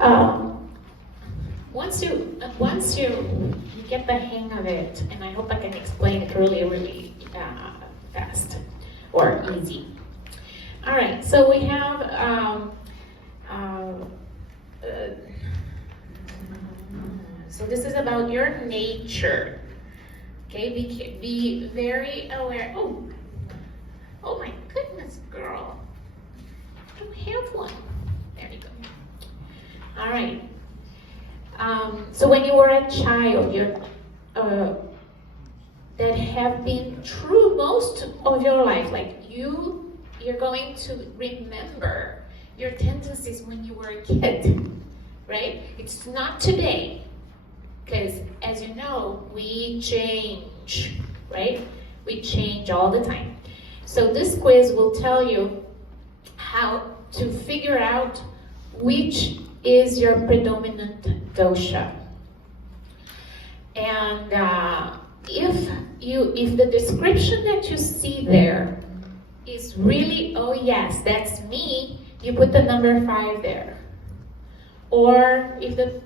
Um, once you get the hang of it, and I hope I can explain it really fast or easy. All right, so we have so this is about your nature. Okay, be very aware. Oh my goodness, girl. I don't have one. There you go. All right. So when you were a child, that have been true most of your life, like you're going to remember your tendencies when you were a kid, right? It's not today, because as you know, we change, right? We change all the time. So this quiz will tell you how to figure out which is your predominant dosha. And if the description that you see there is really, oh yes, that's me, you put the number 5 there. Or if the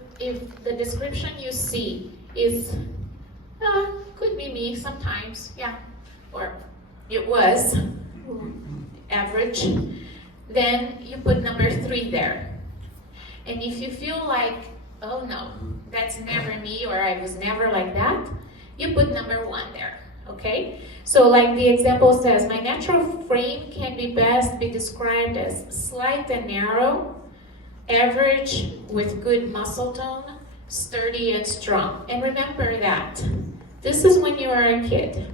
description you see is, could be me sometimes, yeah, or it was average, then you put number 3 there. And if you feel like, oh no, that's never me, or I was never like that, you put number 1 there, okay? So like the example says, my natural frame can be best be described as slight and narrow, average with good muscle tone, sturdy and strong. And remember that this is when you are a kid.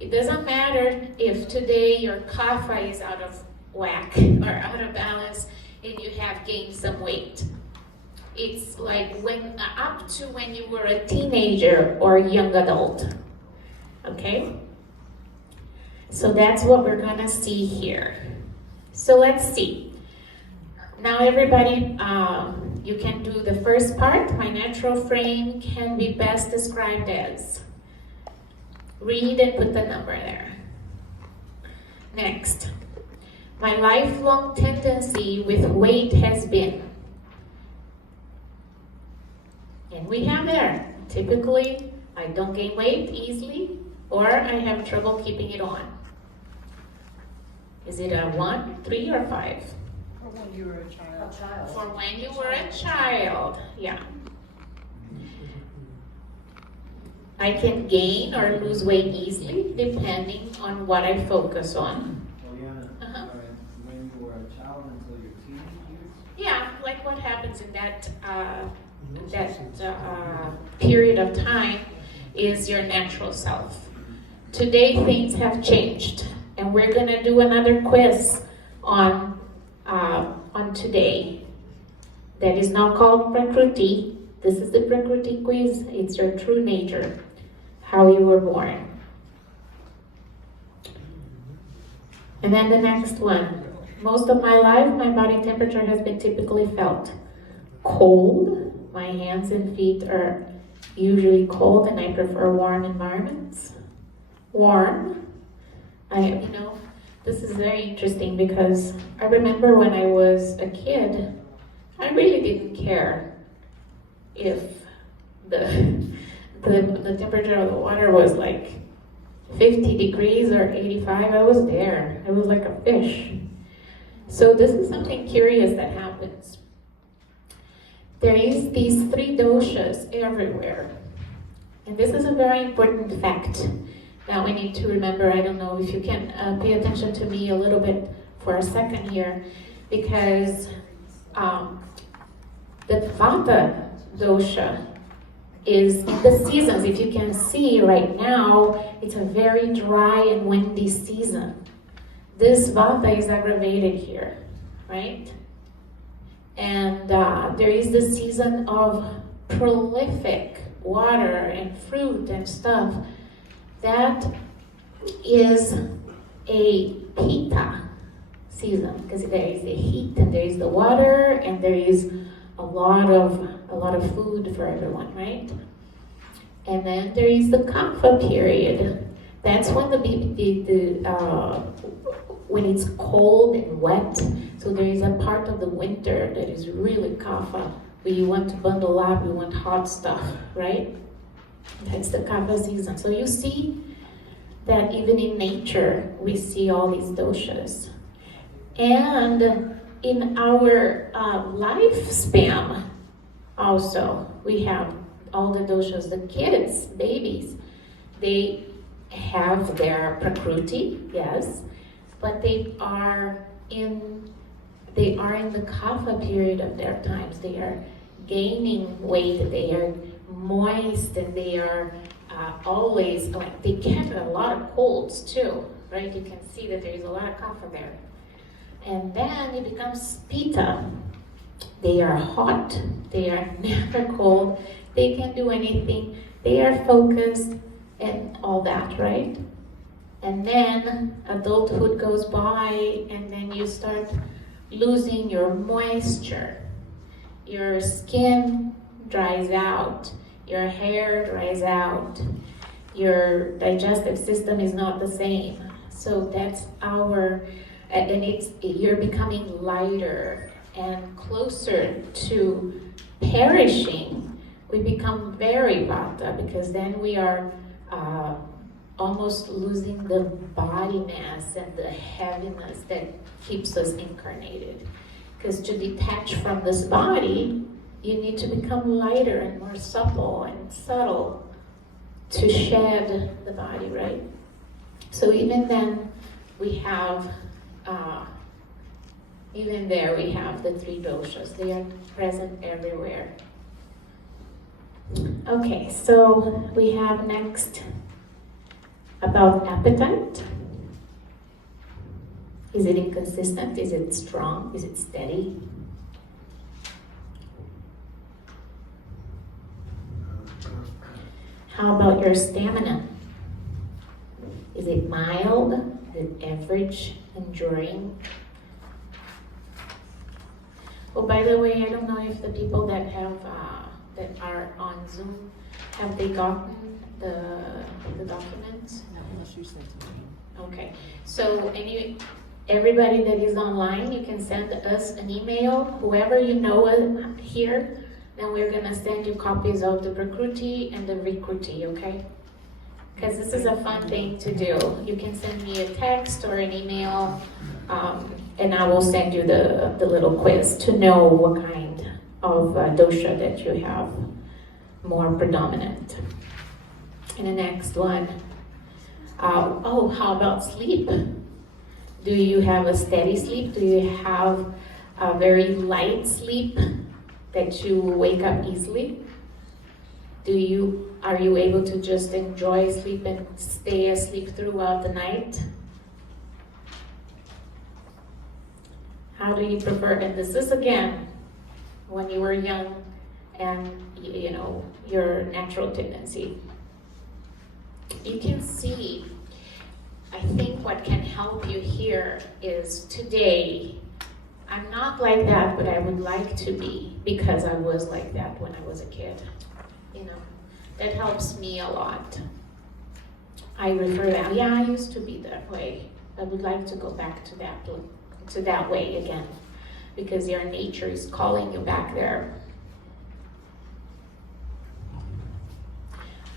It doesn't matter if today your kapha is out of whack or out of balance and you have gained some weight. It's like when up to when you were a teenager or a young adult. Okay? So that's what we're gonna see here. So let's see. Now everybody, you can do the first part. My natural frame can be best described as. Read and put the number there. Next. My lifelong tendency with weight has been. And we have there, typically, I don't gain weight easily, or I have trouble keeping it on. Is it a 1, 3, or 5? For when you were a child. For when you were a child, yeah. I can gain or lose weight easily, depending on what I focus on. When you were a child until your teenage years? Yeah, like what happens in that period of time is your natural self. Today things have changed, and we're gonna do another quiz on today. That is now called Prakriti. This is the Prakriti quiz. It's your true nature, how you were born. And then the next one. Most of my life, my body temperature has been typically felt cold. My hands and feet are usually cold, and I prefer warm environments. Warm. This is very interesting because I remember when I was a kid, I really didn't care if the temperature of the water was like 50 degrees or 85. I was there. I was like a fish. So this is something curious that happens. There is these 3 doshas everywhere. And this is a very important fact. Now we need to remember, I don't know if you can pay attention to me a little bit for a second here, because the Vata dosha is the seasons. If you can see right now, it's a very dry and windy season. This Vata is aggravated here, right? And there is the season of prolific water and fruit and stuff. That is a Pitta season, because there is the heat and there is the water and there is a lot of food for everyone, right? And then there is the Kapha period. That's when when it's cold and wet. So there is a part of the winter that is really Kapha We want to bundle up, we want hot stuff, right? That's the kapha season. So you see that even in nature, we see all these doshas. And in our lifespan, also, we have all the doshas. The kids, babies, they have their prakriti, yes, but they are in the kapha period of their times. They are gaining weight, they are moist, and they are always, like, they get a lot of colds too, right? You can see that there is a lot of kapha there. And then it becomes pitta. They are hot, they are never cold, they can do anything, they are focused, and all that, right? And then adulthood goes by, and then you start losing your moisture. Your skin dries out, your hair dries out, your digestive system is not the same. So that's you're becoming lighter and closer to perishing. We become very vata, because then we are almost losing the body mass and the heaviness that keeps us incarnated. Because to detach from this body, you need to become lighter and more supple and subtle to shed the body, right? So even then, we have, even there we have the three doshas. They are present everywhere. Okay, so we have next about appetite. Is it inconsistent? Is it strong? Is it steady? How about your stamina? Is it mild? Is it average, enduring? Oh, by the way, I don't know if the people that have that are on Zoom, have they gotten the documents? No, unless you sent it to me. Okay, so everybody that is online, you can send us an email, whoever you know here, then we're gonna send you copies of the Prakruti and the Vikruti, okay? Because this is a fun thing to do. You can send me a text or an email, and I will send you the little quiz to know what kind of dosha that you have more predominant. And the next one, how about sleep? Do you have a steady sleep? Do you have a very light sleep that you wake up easily? Are you able to just enjoy sleep and stay asleep throughout the night? How do you prefer? And this is again, when you were young and you know your natural tendency. You can see, I think what can help you here is today, I'm not like that, but I would like to be, because I was like that when I was a kid. You know, that helps me a lot. I refer that, yeah, I used to be that way. I would like to go back to that way again, because your nature is calling you back there.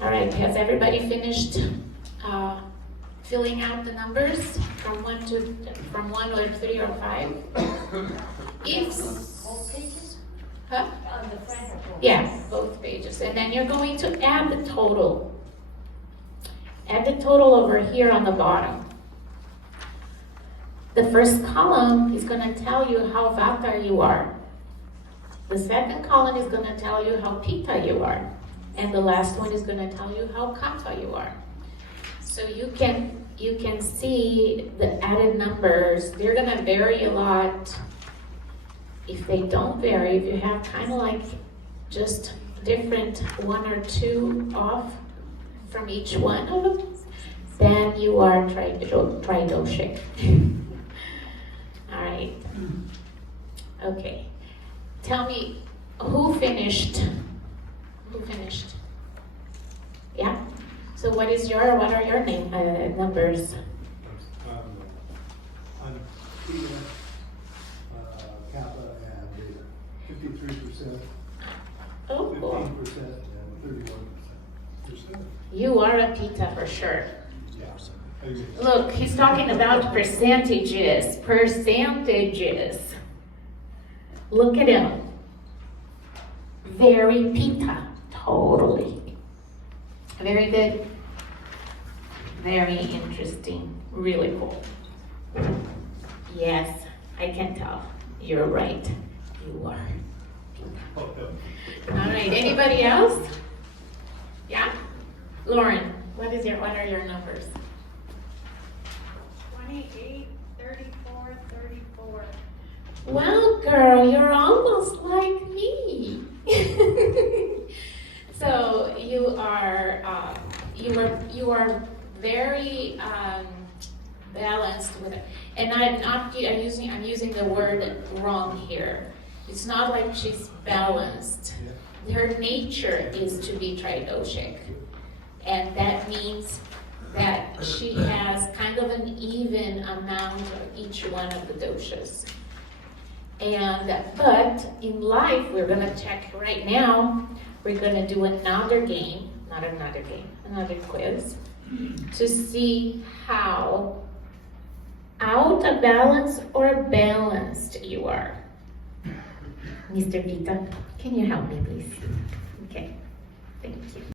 All right, has everybody finished filling out the numbers from 1 or 3 or 5? If Both pages? huh? On the front or both? Yeah, both pages. And then you're going to add the total. Add the total over here on the bottom. The first column is going to tell you how vata you are. The second column is going to tell you how pitta you are. And the last one is going to tell you how kapha you are. So you can see the added numbers. They're going to vary a lot. If they don't vary, if you have kind of like just different 1 or 2 off from each one of them, then you are tridoshic. All right. Okay. Tell me, who finished? Who finished? Yeah? So what are your name numbers? I'm Kappa and 53%. Oh, cool. 15% and 31%. You are a Pitta for sure. Yeah. I agree. Look, he's talking about percentages. Percentages. Look at him. Very Pitta. Totally. Very good. Very interesting. Really cool. Yes, I can tell. You're right. You are Pitta. Oh, yeah. All right, anybody else? Yeah? Lauren, what are your numbers? 28, 34, 34. Well, girl, you're almost like me. So you are very balanced with it. And I'm using the word wrong here. It's not like she's balanced. Her nature is to be tridoshic. And that means that she has kind of an even amount of each one of the doshas. But in life, we're gonna check right now, we're gonna do another quiz to see how out of balance or balanced you are. Mr. Pitta, can you help me please? Okay, thank you.